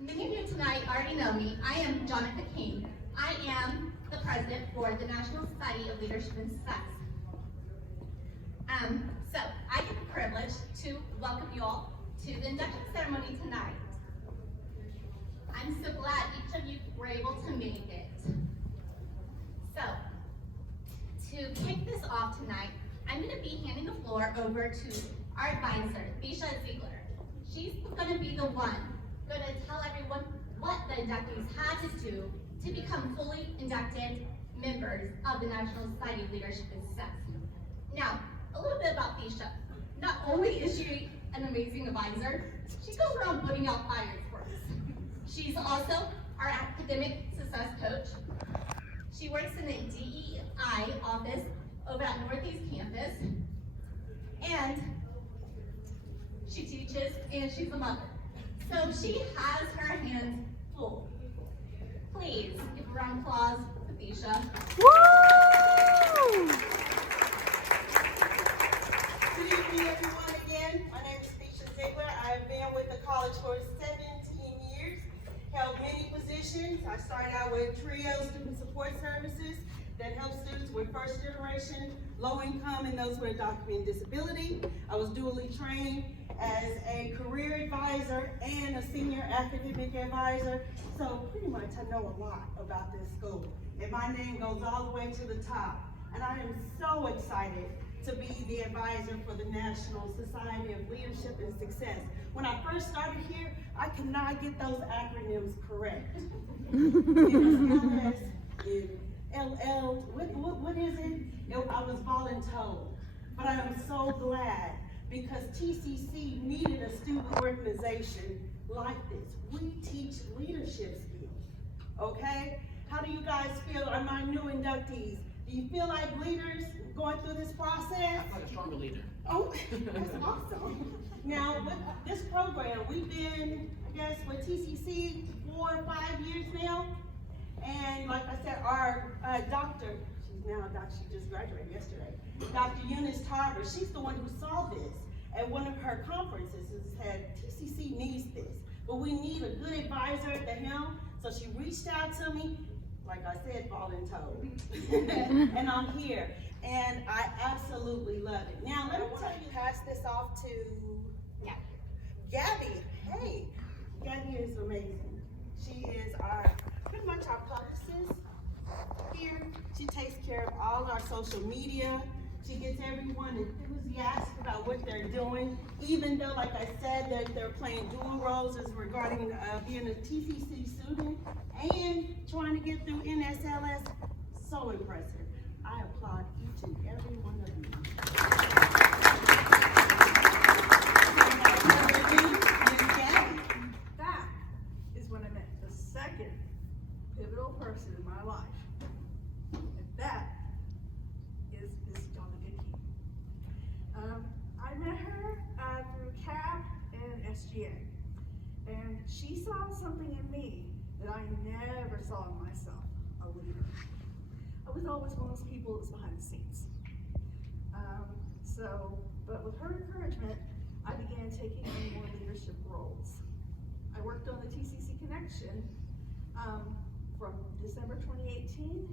Many of you tonight already know me. I am Jonathan King. I am the president for the National Society of Leadership and Success. So I get the privilege to welcome you all to the induction ceremony tonight. I'm so glad each of you were able to make it. So, to kick this off tonight, I'm going to be handing the floor over to our advisor, Bisha Ziegler. She's going to be the one going to tell everyone what the inductees had to do to become fully inducted members of the National Society of Leadership and Success. Now, a little bit about Bisha. Not only is she an amazing advisor, she goes around putting out fires for us. She's also our academic success coach. She works in the DEI office over at Northeast Campus, and she teaches, and she's a mother. So she has her hands full. Please give a round of applause to Bisha. Woo! Good evening, everyone, again. My name is Bisha Ziegler. I've been with the college for 17 years, held many positions. I started out with TRIO Student Support Services that help students with first generation, low income, and those with a documented disability. I was dually trained as a career advisor and a senior academic advisor. So pretty much I know a lot about this school. And my name goes all the way to the top. And I am so excited to be the advisor for the National Society of Leadership and Success. When I first started here, I could not get those acronyms correct. NSLS, LL, what is it? I was voluntold. But I am so glad because TCC needed a student organization like this. We teach leadership skills, okay? How do you guys feel are my new inductees? Do you feel like leaders going through this process? I'm like a stronger leader. Oh, that's awesome. Now, with this program, we've been, I guess, with TCC 4 or 5 years now. And like I said, our doctor, she's now a doctor, she just graduated yesterday, Dr. Eunice Tarver, she's the one who saw this at one of her conferences and said, TCC needs this, but we need a good advisor at the helm. So she reached out to me, like I said, voluntold, and I'm here. And I absolutely love it. Now, let me tell you, pass this off to Gabby. Hey, Gabby is amazing. She is pretty much our publicist here. She takes care of all our social media. She gets everyone enthusiastic about what they're doing, even though, like I said, that they're playing dual roles as regarding being a TCC student and trying to get through NSLS. So impressive. I applaud each and every one of you. That is when I met the second pivotal person in my life. And that is Miss Jonathan King. I met her through CAP and SGA. And she saw something in me that I never saw in myself, a leader. I was always one of those people that's behind the scenes. But with her encouragement, I began taking on more leadership roles. I worked on the TCC Connection from December 2018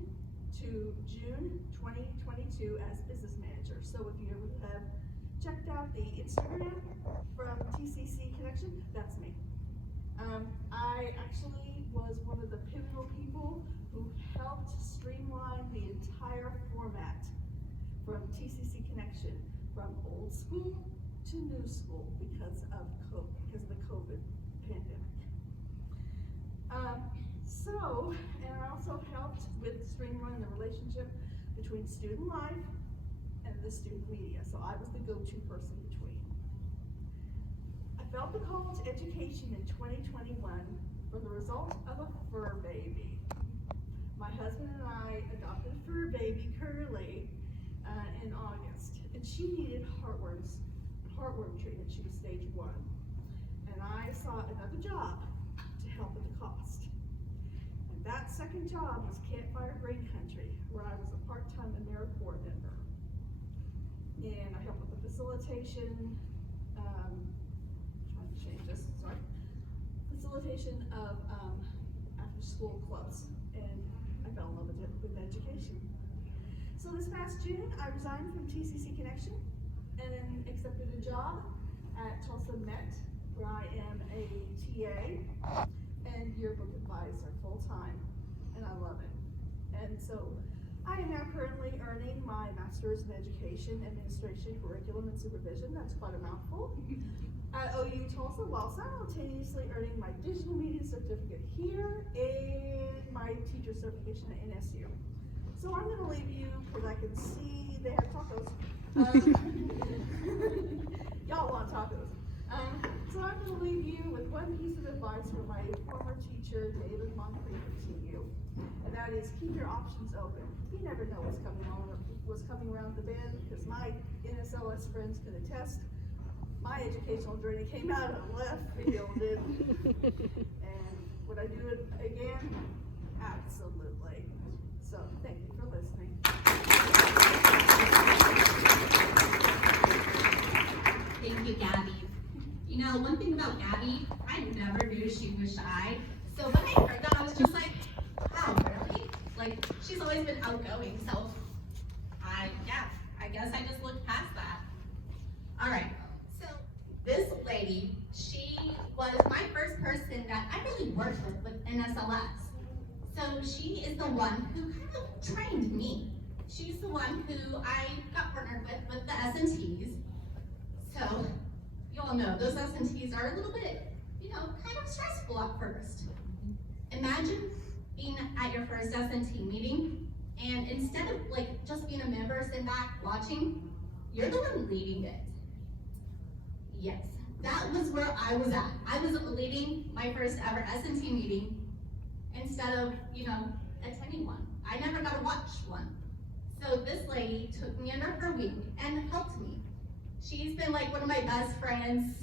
to June 2022 as business manager. So if you ever have checked out the Instagram from TCC Connection, that's me. I actually was one of the pivotal people who helped streamline the entire format from TCC Connection, from old school to new school because of the COVID pandemic. And I also helped with streamlining the relationship between student life and the student media. So I was the go-to person between. I felt the call to education in 2021 from the result of a fur baby. My husband and I adopted a fur baby, Curly, in August, and she needed heartworm treatment. She was stage 1. And I sought another job to help with the cost. And that second job was Campfire Grain Country, where I was a part-time AmeriCorps member. And I helped with the facilitation, facilitation of after-school clubs, and I fell in love with education. So this past June, I resigned from TCC Connection and accepted a job at Tulsa Met, where I am a TA and yearbook advisor full-time, and I love it. And so I am now currently earning my Master's in Education, Administration, Curriculum, and Supervision. That's quite a mouthful. At OU Tulsa, while simultaneously earning my Digital Media Certificate here and my teacher certification at NSU. So I'm gonna leave you, because I can see they have tacos. Y'all want tacos. So I'm gonna leave you with one piece of advice from my former teacher, David Moncrief to you. And that is, keep your options open. You never know what's coming around the bend, because my NSLS friends can attest. My educational journey came out of left field, and would I do it again? Absolutely. So thank you for listening. Thank you, Gabby. You know, one thing about Gabby, I never knew she was shy. So when I heard that, I was just like, wow, really? Like, she's always been outgoing, so I guess I just looked past that. All right, so this lady, she was my first person that I really worked with NSLS. So she is the one who kind of trained me. She's the one who I got partnered with the S&Ts. So you all know those S&Ts are a little bit, kind of stressful at first. Imagine being at your first S&T meeting, and instead of just being a member sitting back watching, you're the one leading it. Yes, that was where I was at. I was leading my first ever S&T meeting instead of, attending one. I never got to watch one. So this lady took me under her wing and helped me. She's been like one of my best friends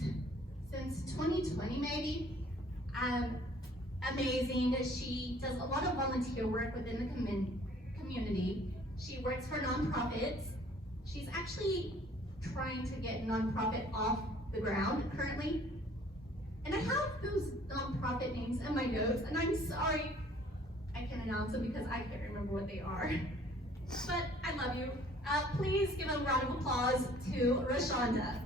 since 2020 maybe. Amazing. She does a lot of volunteer work within the community. She works for nonprofits. She's actually trying to get nonprofit off the ground currently. And I have those nonprofit names in my notes, and I'm sorry I can't announce them because I can't remember what they are. But I love you. Please give a round of applause to Rashawnda.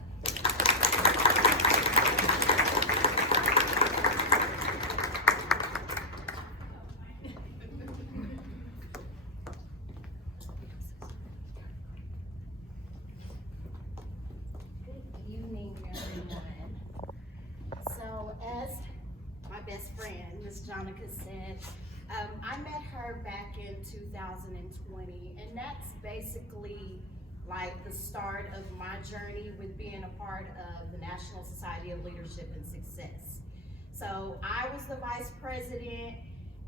Good evening, everyone. So, as my best friend, Ms. Jonica said, I met her back in 2020, and that's basically like the start of my journey with being a part of the National Society of Leadership and Success. So I was the vice president,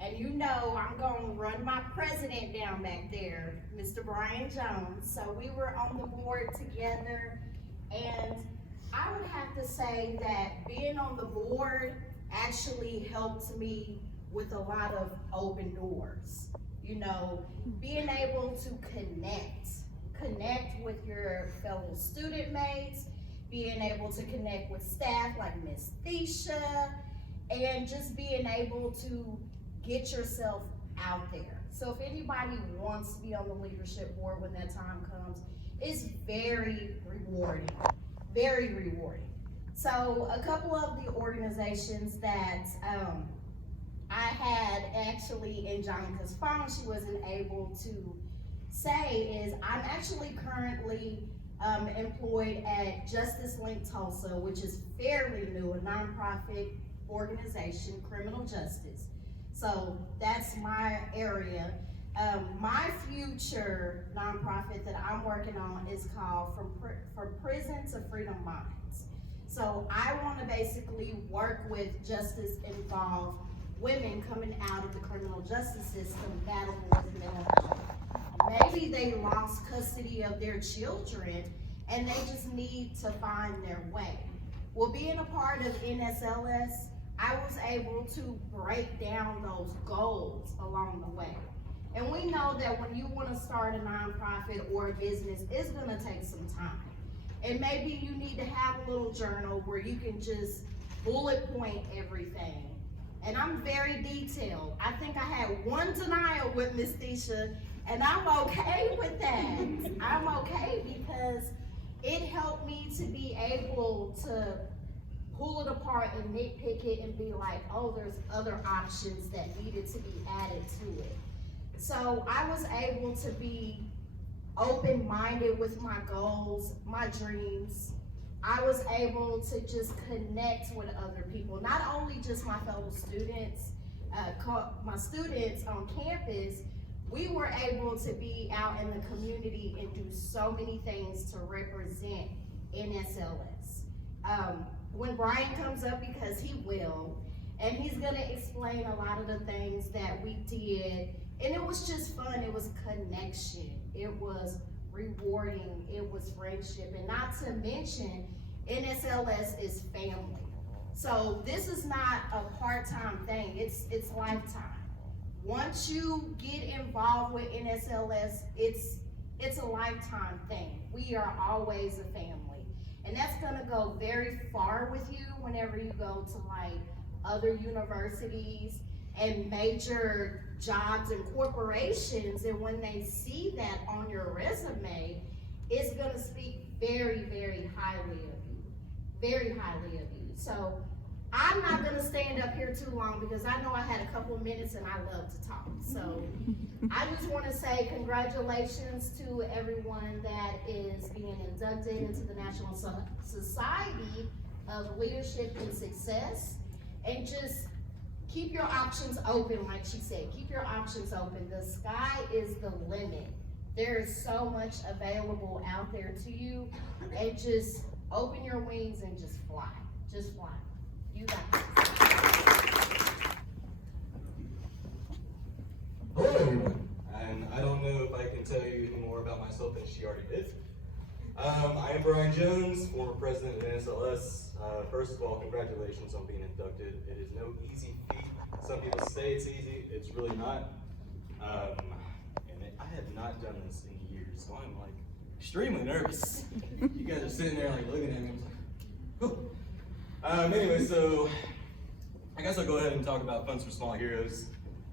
and I'm gonna run my president down back there, Mr. Brian Jones. So we were on the board together, and I would have to say that being on the board actually helped me with a lot of open doors. Being able to connect with your fellow student mates, being able to connect with staff like Miss Thesha, and just being able to get yourself out there. So if anybody wants to be on the leadership board when that time comes, it's very rewarding, very rewarding. So a couple of the organizations that I had actually in Jonica's phone, she wasn't able to say, is I'm actually currently employed at Justice Link Tulsa, which is fairly new, a nonprofit organization, criminal justice. So that's my area. My future nonprofit that I'm working on is called From Prison to Freedom Minds. So I want to basically work with justice-involved women coming out of the criminal justice system battling with mental health. Maybe they lost custody of their children and they just need to find their way. Well, being a part of NSLS, I was able to break down those goals along the way. And we know that when you want to start a nonprofit or a business, it's going to take some time. And maybe you need to have a little journal where you can just bullet point everything and I'm very detailed. I think I had one denial with Miss Tisha, and I'm okay with that. I'm okay because it helped me to be able to pull it apart and nitpick it and be like, oh, there's other options that needed to be added to it. So I was able to be open-minded with my goals, my dreams. I was able to just connect with other people, not only just my fellow students, my students on campus. We were able to be out in the community and do so many things to represent NSLS. When Brian comes up, because he will, and he's gonna explain a lot of the things that we did, and it was just fun. It was connection, it was rewarding, it was friendship, and not to mention, NSLS is family. So this is not a part-time thing, it's lifetime. Once you get involved with NSLS, it's a lifetime thing. We are always a family. And that's gonna go very far with you whenever you go to like other universities and major jobs and corporations, and when they see that on your resume, it's gonna speak very, very highly of you, very highly of you. So I'm not gonna stand up here too long because I know I had a couple minutes and I love to talk. So I just wanna say congratulations to everyone that is being inducted into the National Society of Leadership and Success, and just keep your options open, like she said, keep your options open. The sky is the limit. There is so much available out there to you, and just open your wings and just fly, just fly. You got this. Hello everyone, and I don't know if I can tell you any more about myself than she already did. I am Brian Jones, former president of NSLS. First of all, congratulations on being inducted. It is no easy feat. Some people say it's easy, it's really not. I have not done this in years, so I'm like extremely nervous. You guys are sitting there like looking at me, I'm like, oh. Anyway, so I guess I'll go ahead and talk about Funds for Small Heroes.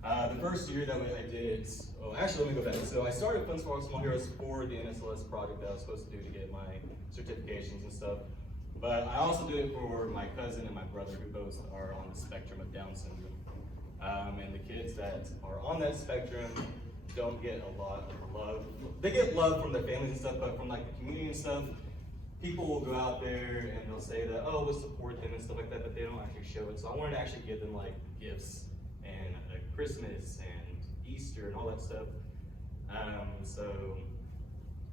The first year that I did, actually let me go back. So I started Funds for Small Heroes for the NSLS project that I was supposed to do to get my certifications and stuff. But I also did it for my cousin and my brother, who both are on the spectrum of Down syndrome. And the kids that are on that spectrum don't get a lot of love. They get love from their families and stuff, but from like the community and stuff, people will go out there and they'll say that, oh, we'll support them and stuff like that, but they don't actually show it. So I wanted to actually give them like gifts and Christmas and Easter and all that stuff. So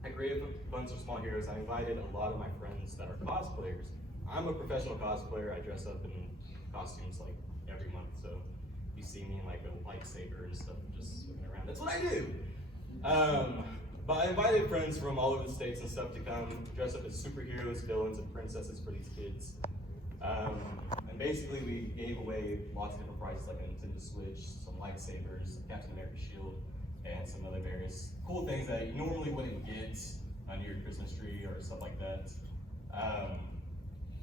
I created Funds for Small Heroes. I invited a lot of my friends that are cosplayers. I'm a professional cosplayer. I dress up in costumes like every month. So you see me in like a lightsaber and stuff, just looking around. That's what I do. But I invited friends from all over the states and stuff to come dress up as superheroes, villains, and princesses for these kids. And basically we gave away lots of different prizes like a Nintendo Switch, some lightsabers, Captain America shield, and some other various cool things that you normally wouldn't get under your Christmas tree or stuff like that.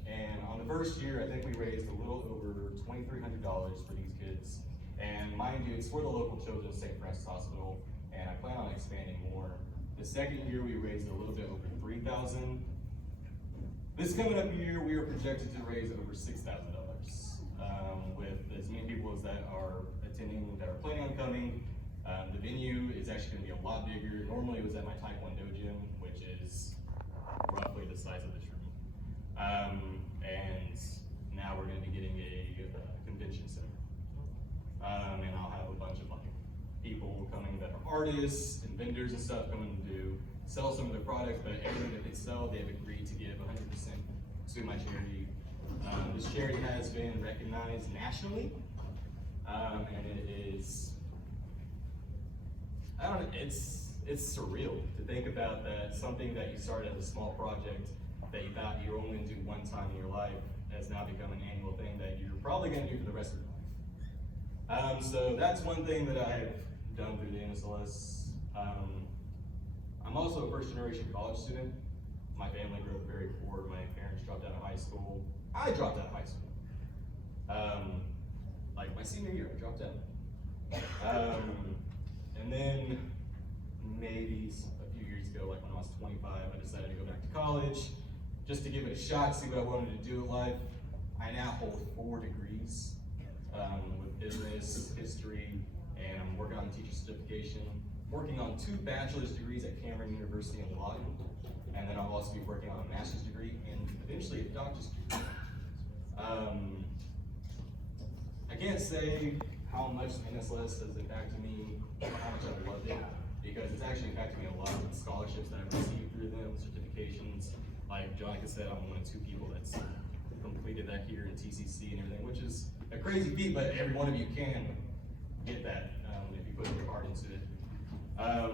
And on the first year, I think we raised a little over $2,300 for these kids. And mind you, it's for the local Children's St. Francis Hospital, and I plan on expanding more. The second year, we raised a little bit over $3,000. This coming up year, we are projected to raise over $6,000 with as many people as that are attending, that are planning on coming. The venue is actually going to be a lot bigger. Normally, it was at my Taekwondo gym, which is roughly the size of this room. And now we're going to be getting a convention center. And I'll have a bunch of like people coming that are artists and vendors and stuff coming to sell some of their products, but everything that they sell, they've agreed to give 100% to my charity. This charity has been recognized nationally, and it is, I don't know, it's surreal to think about that something that you started as a small project that you thought you were only going to do one time in your life has now become an annual thing that you're probably going to do for the rest of your life. So that's one thing that I've done through the NSLS. I'm also a first generation college student. My family grew up very poor. My parents dropped out of high school. I dropped out of high school. like my senior year, I dropped out. And then maybe a few years ago, like when I was 25, I decided to go back to college just to give it a shot, see what I wanted to do in life. I now hold 4 degrees with business, history, and I'm working on teacher certification. Working on 2 bachelor's degrees at Cameron University in Lawton, and then I'll also be working on a master's degree and eventually a doctor's degree. I can't say how much NSLS has impacted me, how much I've loved it, because it's actually impacted me a lot with scholarships that I've received through them, certifications. Like Jonica said, I'm one of 2 people that's completed that here in TCC and everything, which is a crazy feat, but every one of you can get that if you put your heart into it. I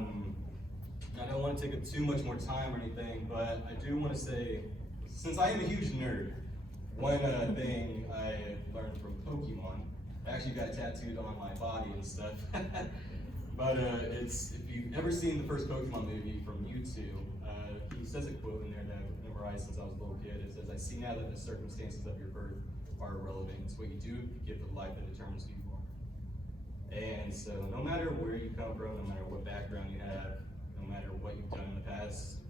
don't want to take up too much more time or anything, but I do want to say, since I am a huge nerd, one thing I learned from Pokemon, I actually got tattooed on my body and stuff. But it's, if you've ever seen the first Pokemon movie from YouTube, he says a quote in there that I've memorized since I was a little kid. It says, "I see now that the circumstances of your birth are irrelevant. It's what you do, the gift of life that determines who you are." And so no matter where you come from, no matter what background you have, no matter what you've done in the past,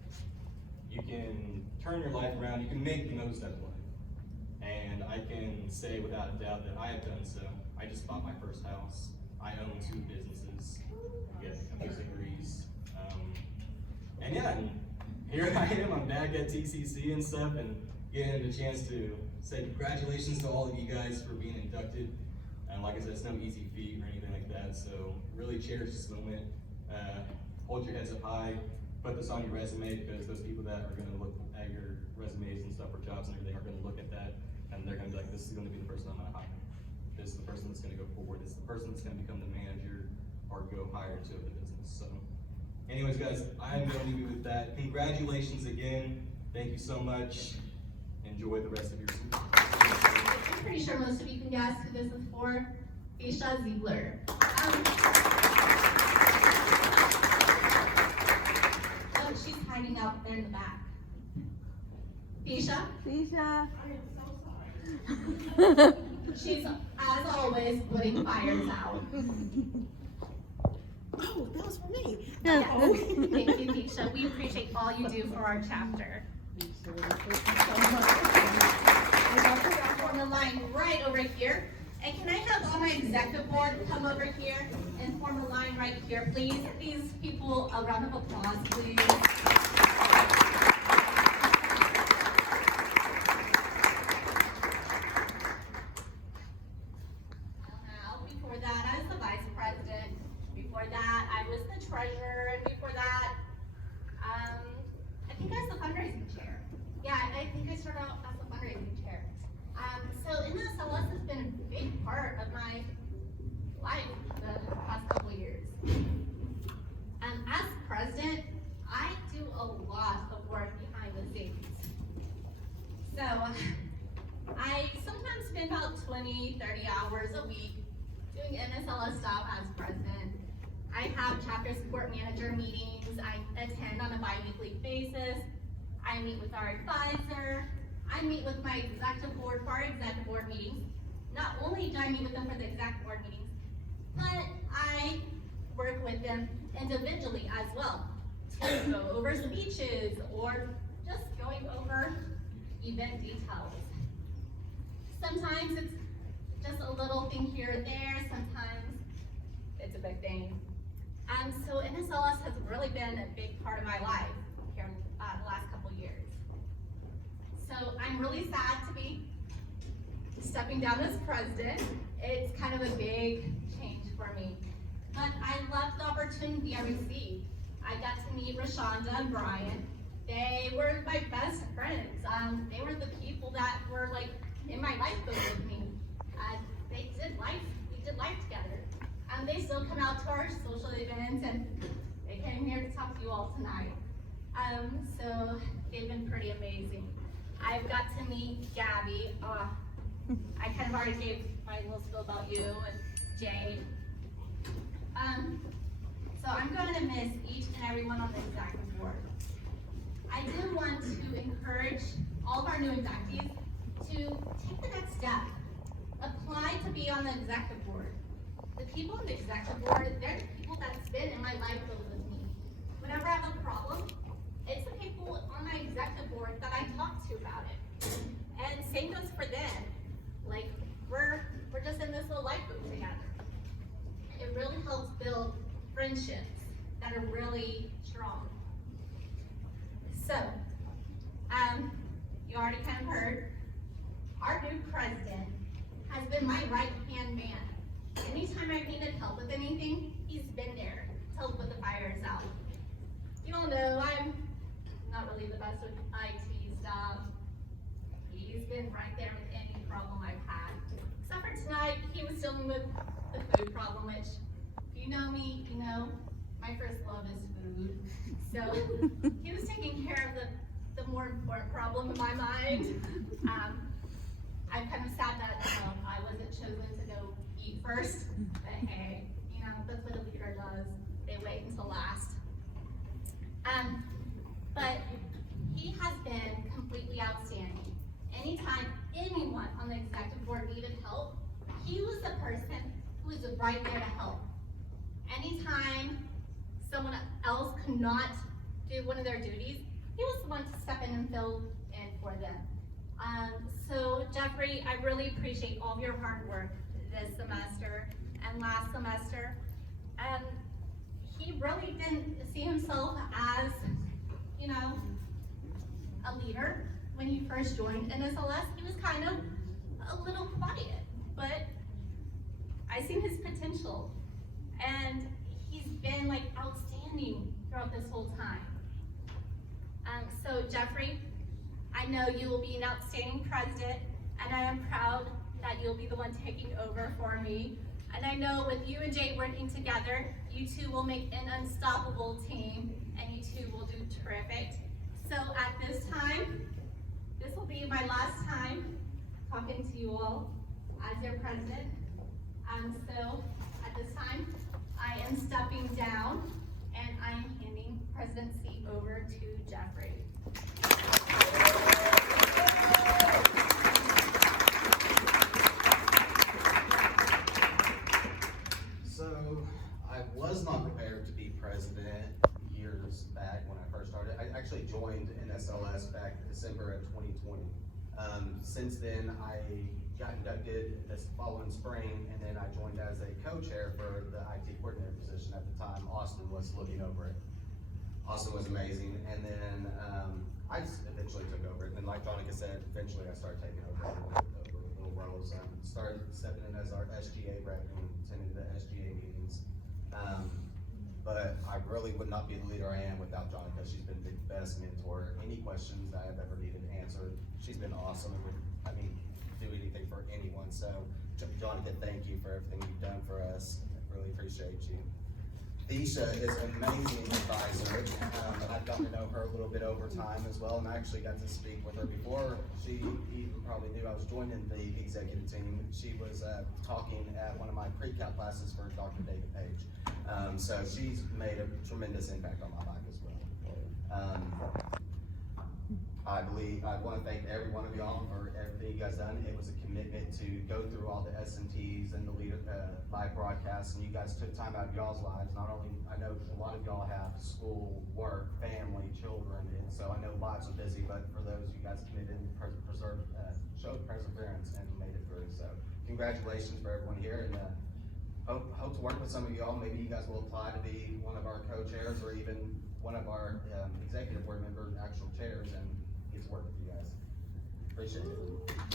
you can turn your life around, you can make the most out of life. And I can say without a doubt that I have done so. I just bought my first house. I own 2 businesses, I get music degrees. And yeah, and here I am, I'm back at TCC and stuff, and getting the chance to say congratulations to all of you guys for being inducted. And like I said, it's no easy feat or anything like that, so really cherish this moment. Hold your heads up high, put this on your resume, because those people that are gonna look at your resumes and stuff for jobs and everything are gonna look at that, and they're gonna be like, this is gonna be the person I'm gonna hire. This is the person that's gonna go forward. This is the person that's gonna become the manager or go higher to the business. So anyways, guys, I'm gonna leave you with that. Congratulations again. Thank you so much. Enjoy the rest of your season. I'm pretty sure most of you can guess who this is for. Aisha Ziegler. Oh, she's hiding out there in the back. Aisha? I am so sorry. She's, as always, putting fires out. Oh, that was for me. Yes. Thank you, Aisha. We appreciate all you do for our chapter. I'll form a line right over here. And can I have all my executive board come over here and form a line right here, please? These people, a round of applause, please. Now, before that, I was the vice president. Before that, I was the treasurer. And before that, I think I was the fundraising chair. Yeah, I think I started out as the fundraising chair. So NSLS has been a big part of my life the past couple of years. As president, I do a lot of work behind the scenes. So I sometimes spend about 20, 30 hours a week doing NSLS stuff as president. I have chapter support manager meetings I attend on a bi-weekly basis. I meet with our advisor. I meet with my executive board for our executive board meetings. Not only do I meet with them for the executive board meetings, but I work with them individually as well to go over speeches or just going over event details. Sometimes it's just a little thing here or there, sometimes it's a big thing. So NSLS has really been a big part of my life here in the last couple years. So I'm really sad to be stepping down as president. It's kind of a big change for me. But I loved the opportunity I received. I got to meet Rashawnda and Brian. They were my best friends. They were the people that were like in my lifeboat with me. We did life together. They still come out to our social events, and they came here to talk to you all tonight. So they've been pretty amazing. I've got to meet Gabby. I kind of already gave my little spiel about you and Jade. So I'm going to miss each and every one on the executive board. I do want to encourage all of our new inductees to take the next step. apply to be on the executive board. The people on the executive board, they're the people that's been in my life with me. Whenever I have a problem, it's the people on my executive board that I talk to about it. And same goes for them. Like, we're just in this little life group together. It really helps build friendships that are really strong. So, you already kind of heard, our new president has been my right-hand man. Anytime I've needed help with anything, he's been there to help put the fires out. You all know I'm not really the best with IT stuff. He's been right there with any problem I've had. Except for tonight, he was dealing with the food problem, which, if you know me, you know my first love is food. So he was taking care of the more important problem in my mind. I'm kind of sad that I wasn't chosen to go eat first, but hey, that's what a leader does. They wait until last. But he has been completely outstanding. Anytime anyone on the executive board needed help, he was the person who was right there to help. Anytime someone else could not do one of their duties, he was the one to step in and fill in for them. So Jeffrey, I really appreciate all of your hard work this semester and last semester. He really didn't see himself as, a leader. When he first joined NSLS, he was kind of a little quiet, but I seen his potential, and he's been like outstanding throughout this whole time. So Jeffrey, I know you will be an outstanding president, and I am proud that you'll be the one taking over for me. And I know with you and Jay working together, you two will make an unstoppable team, and you two will do terrific. So at this time, this will be my last time talking to you all as your president. So at this time, I am stepping down, and I am handing presidency over to Jeffrey. So I was not prepared to be president years back when I first started. I actually joined NSLS back December of 2020. Since then, I got inducted this following spring, and then I joined as a co-chair for the IT coordinator position at the time. Austin was looking over it. Austin was amazing, and then I just eventually took over it. And like Jonica said, eventually I started taking over little roles. Started stepping in as our SGA rep and attending the SGA meetings. But I really would not be the leader I am without Jonica. She's been the best mentor. Any questions that I've ever needed answered, she's been awesome and would, do anything for anyone. So Jonica, thank you for everything you've done for us. I really appreciate you. Disha is an amazing advisor. I've gotten to know her a little bit over time as well, and I actually got to speak with her before she even probably knew I was joining the executive team. She was talking at one of my pre-cal classes for Dr. David Page. So she's made a tremendous impact on my life as well. I want to thank every one of y'all for everything you guys done. It was a commitment to go through all the S&Ts and the live broadcasts, and you guys took time out of y'all's lives. Not only, I know a lot of y'all have school, work, family, children, and so I know lives are busy, but for those you guys committed and showed perseverance and made it through. So congratulations for everyone here, and hope to work with some of y'all. Maybe you guys will apply to be one of our co-chairs or even one of our executive board member actual chairs and get to work with you guys. Appreciate it.